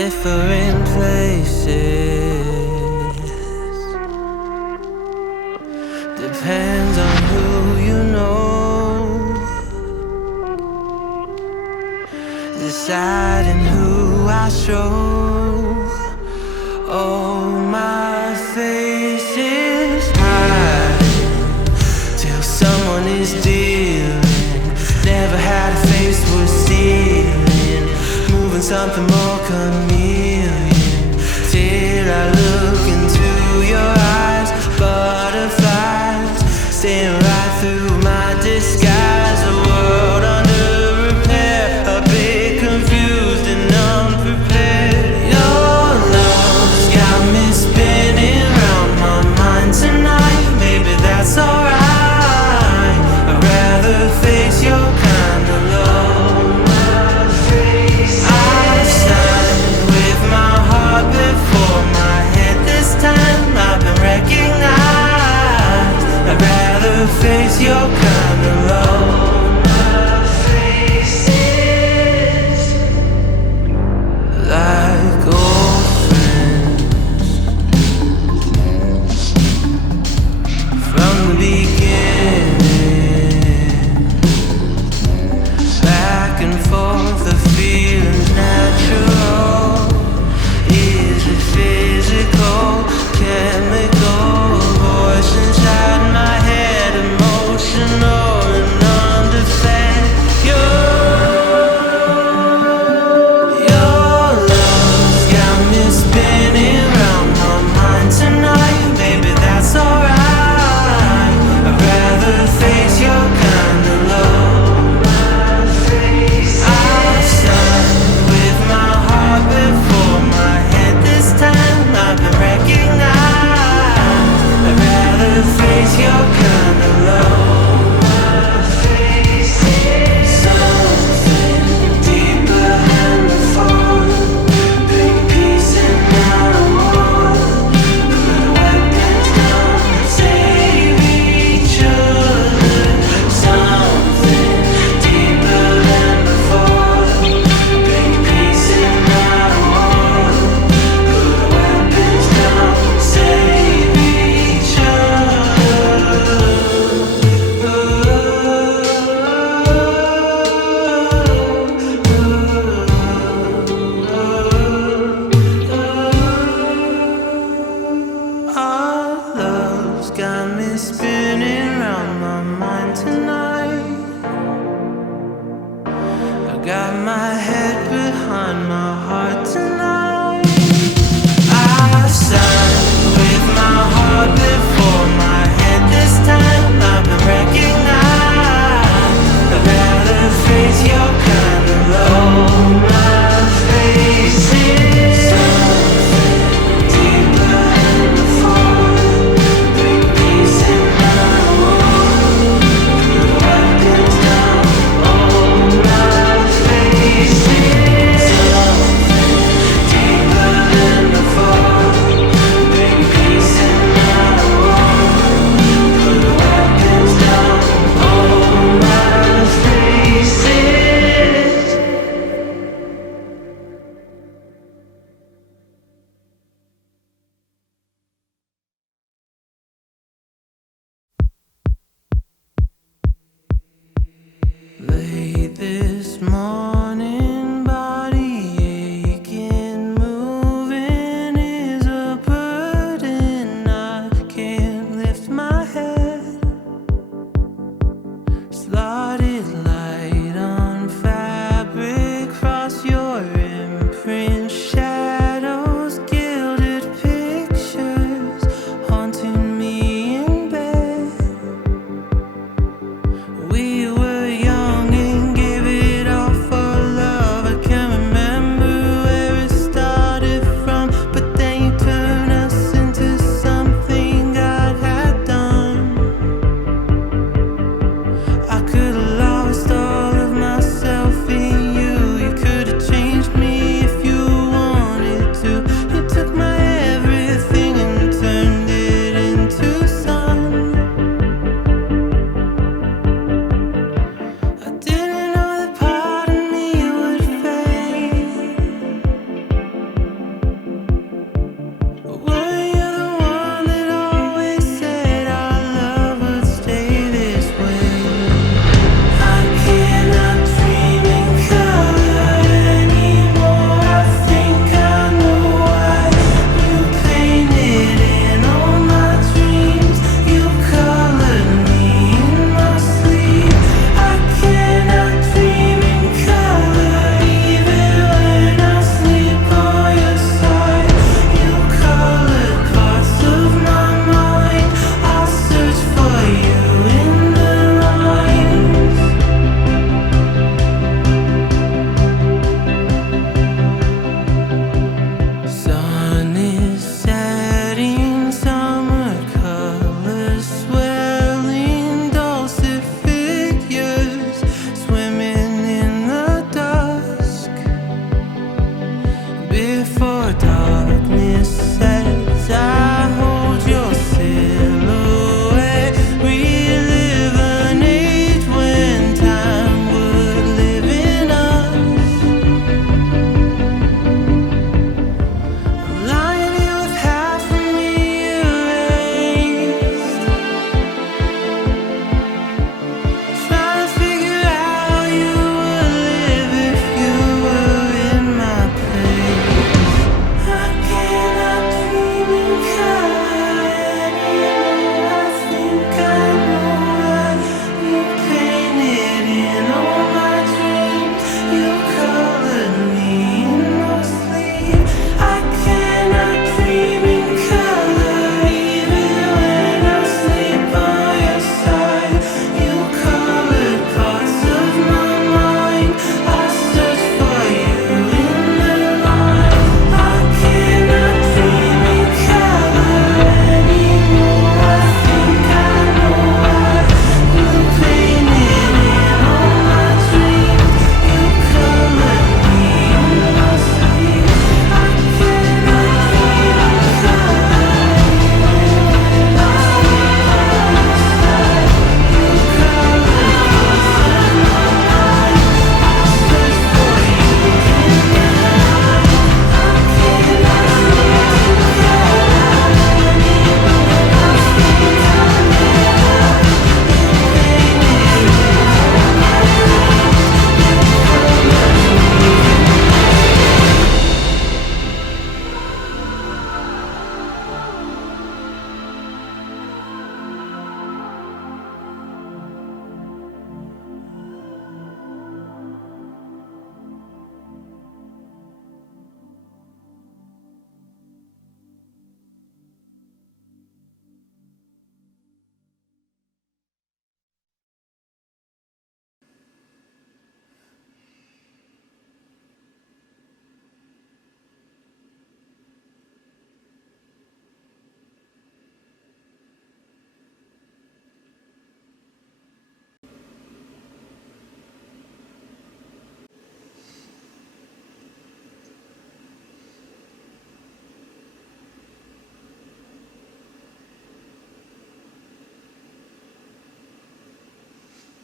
different places. Depends on who you know, deciding who I show. Oh, my face is high till someone is dealing. Never had a face worth stealing, moving something more chameleon. Till I look into your eyes, butterflies staring right through my disguise. A world under repair, a bit confused and unprepared. Your love's got me spinning round my mind tonight. Maybe that's alright. I'd rather face your kind of love. I stand with my heart before my head this time. I've been recognized. I'd rather face your kind of love. My face is like old friends from the beginning. Back and forth, the feeling's natural. Is it physical, chemical? Voice inside my head, emotional and underfed. Your love's got me spinning round my mind tonight. Maybe that's alright. I'd rather face your kind of love. I stand with my heart before my head this time. I've been recognized. I'd rather face your kind of love. Something deeper than before. Bring peace and not war. Put weapons down, save each other. Something deeper than before. Bring peace and not war. Put weapons down, save each other. Our love's got me spinning